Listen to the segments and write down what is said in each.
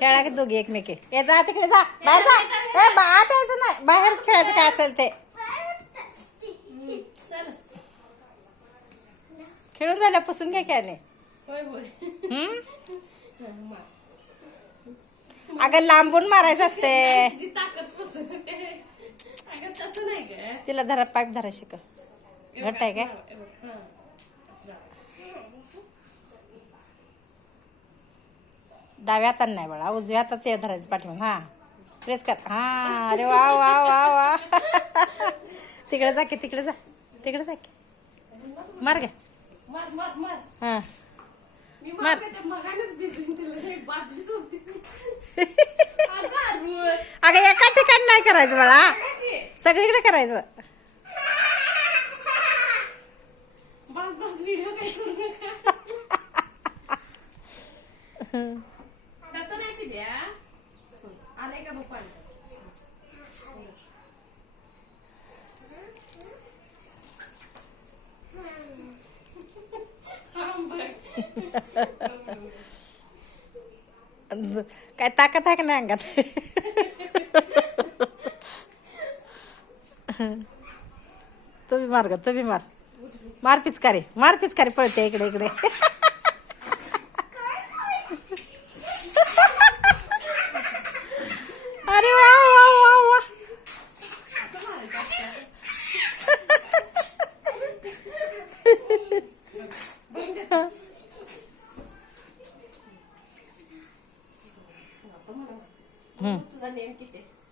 खेळा की दोघी एकमेकी. ये जा तिकडे, जा बाहेर जा. ए आत यायचं नाही, बाहेरच खेळायचं काय असेल ते. खेळून झाल्या पुसून घ्या की. अगं लांबून मारायचं असते. तिला धरा, पाईप धरा शिक. घट्ट आहे काय? डाव्या हाताने नाही बाळा, उजव्या हातात ते धरायचं पाठवून. हा प्रेस कर. हा अरे वा वा वा वा. तिकडे जा की, तिकडे जा, तिकडे जा की. मार गे. हा मार. अगं एका ठिकाणी नाही करायचं बाळा, सगळीकडे करायचं. काय ताकद आहे का नाही अंगात? तुम्ही मार ग, तुम्ही मार. मार पिचकारी, मार पिचकारी. पळते इकडे इकडे. अरे वा वा वा वा.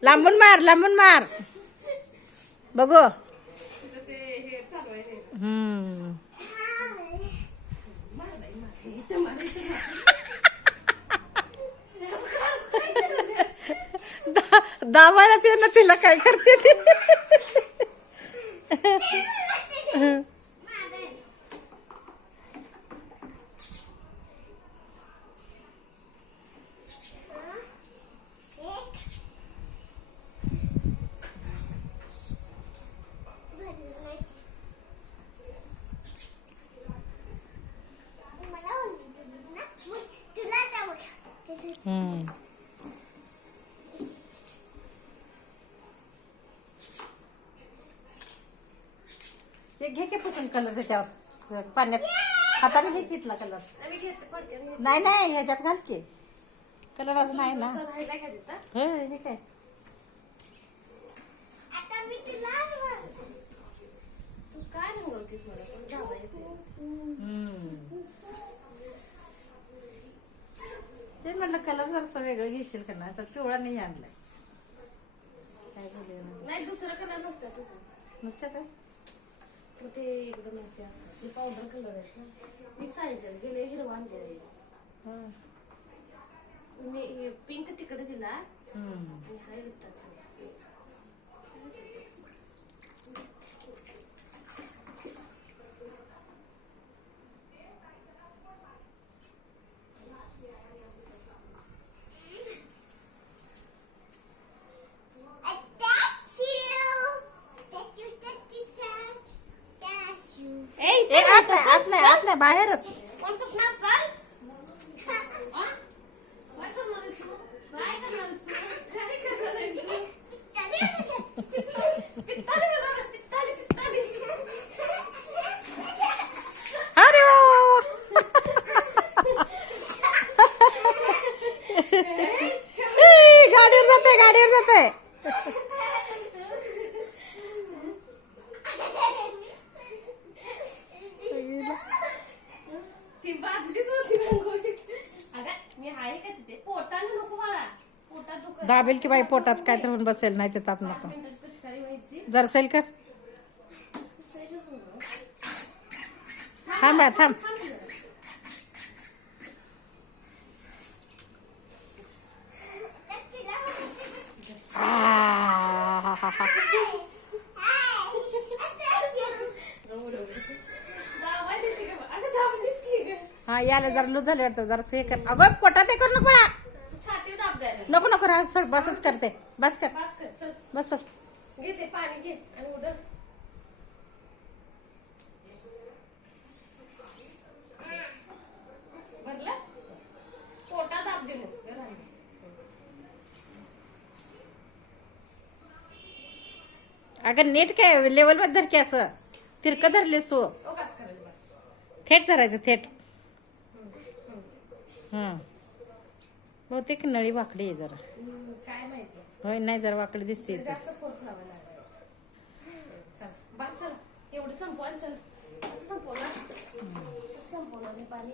लांबून मार, लांबून मार. बघू. दाबायलाच ये ना तिला, काय करते ती. घे की पुसून कलर त्याच्यावर पाण्यात. हाताने घे तिथला कलर. नाही नाही, ह्याच्यात घाल की कलर. अजून आहे ना. हे काय ते म्हटलं, कलर जरसा वेगळं घेशील का नाही, तर पिवळा नाही आणलाय. काय बोलू नाही, दुसरा कलर नसतात. नुसतं काय ते एकदम ते पावडर कलर आहेत ना. मी सांगितलं गेले हिरवा आणले, पिंक तिकडे दिला आणि हा येतात. आत नाही, बाहेरच. अरे वा. गाडीवर जाते, गाडीवर जाते. दाबेल की बाई, पोटात काय तर होऊन बसेल. नाही ते ताप नको. जरसेल कर. थांब थांब. हा याला जरा लूज झाले वाटतं, जरा हे कर. अगं पोटात हे करू नको बाळा. नको नको, राहा सोड. बसच करते. बस कर, बस. घे पाणी, घे आणि उदर. भरलं पोटात दाब दे. अगं नेट काय लेवल मध्ये धर की असं तिरकं धरलेस तू. थेट धरायचं थेट. बहुतेक नळी वाकडी आहे जरा. काय माहिती. होय नाही जरा वाकडी दिसते. जास्त फोर्स लावायला बस चला एवढं संपवा. चल असं संपवणार पाणी.